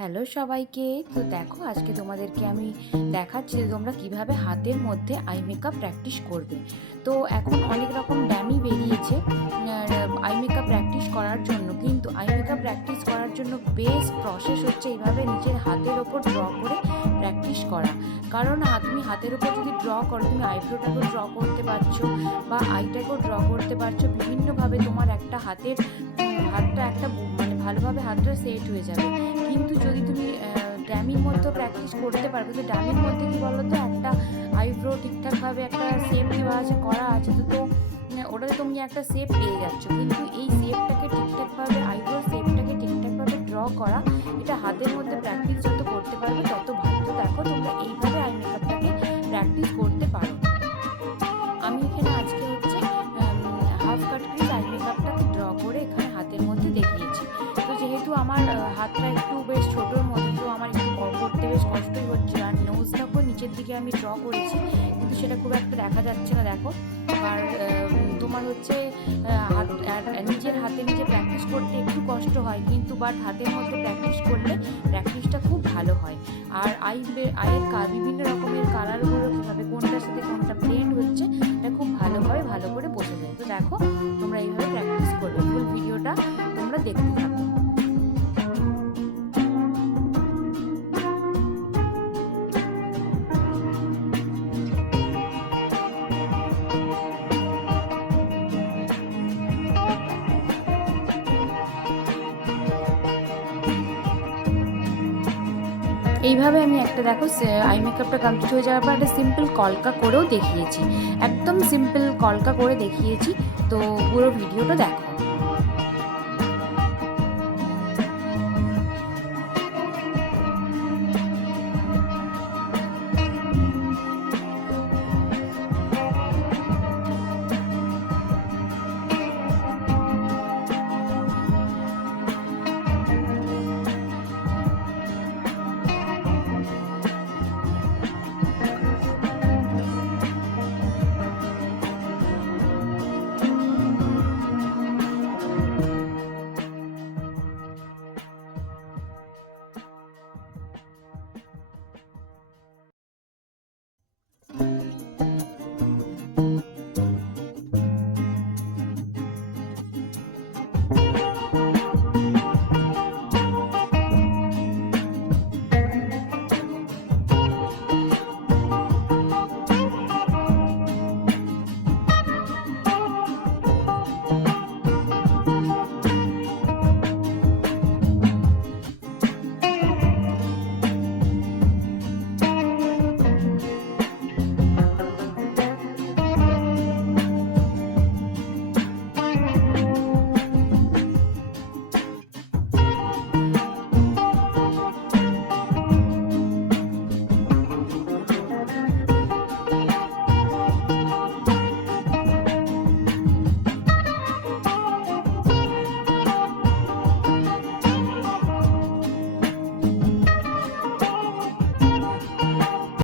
Hello সবাইকে। তো দেখো আজকে তোমাদেরকে আমি দেখাচ্ছি যে তোমরা কিভাবে হাতের মধ্যে আই মেকআপ প্র্যাকটিস করবে। তো এখন অনেক রকম ড্যামি বেরিয়েছে আই মেকআপ প্র্যাকটিস করার জন্য, কিন্তু আই মেকআপ প্র্যাকটিস করার জন্য বেস্ট প্রসেস হচ্ছে এইভাবে নিজের হাতের ওপর ড্র করে প্র্যাকটিস করা। কারণ তুমি হাতের ওপর যদি ড্র করো, তুমি আইব্রোটাকেও ড্র করতে পারছো বা আইটাকেও ড্র করতে পারছো। বিভিন্নভাবে তোমার একটা হাতটা একটা মানে ভালোভাবে হাতটা সেট হয়ে যাবে। কিন্তু যদি তুমি ড্যামির মধ্যে প্র্যাকটিস করতে পারবে, তো ড্যামির মধ্যে কী বলো তো, একটা আইব্রো ঠিকঠাকভাবে একটা শেপ দেওয়া আছে, করা আছে, তো ওটাতে তুমি একটা শেপ পেয়ে যাচ্ছ। কিন্তু এই শেপটাকে ঠিকঠাকভাবে, আইব্রো শেপটাকে ঠিকঠাকভাবে ড্র করা, এটা হাতের মধ্যে প্র্যাকটিস যত করতে পারবে তত ভালো। তো দেখো তোমরা এইভাবে আই মেকআপটাকে প্র্যাকটিস করতে পারো। আমি এখানে আজকে হচ্ছে হাফ কাট ক্রিজ আই মেকআপটাকে ড্র করে এখানে হাতের মধ্যে দেখিয়েছি। তো যেহেতু আমার হাতটা একটু বেশ ছোটোর মধ্যে, তো আমার একটু করতে বেশ কষ্টই হচ্ছে। আর নোজটাকেও নিচের দিকে আমি ড্র করেছি, কিন্তু সেটা খুব একটা দেখা যাচ্ছে না, দেখো। আর তোমার হচ্ছে নিজের হাতে নিজে প্র্যাকটিস করতে একটু কষ্ট হয়, কিন্তু বাট হাতের মধ্যে প্র্যাকটিস করলে প্র্যাকটিসটা খুব ভালো হয়। আর আয়ের বিভিন্ন রকমের কালারগুলো কীভাবে কোনটার সাথে কোনটা ব্লেন্ড হচ্ছে এটা খুব ভালোভাবে ভালো করে বোঝা যায়। তো দেখো তোমরা এইভাবে প্র্যাকটিস করবে। ফুল ভিডিওটা তোমরা দেখতে থাকো। এইভাবে আমি একটা দেখো আই মেকআপটা কমপ্লিট হয়ে যাওয়ার পর একটা সিম্পল কলকা করেও দেখিয়েছি, একদম সিম্পল কলকা করে দেখিয়েছি। তো পুরো ভিডিওটা দেখো।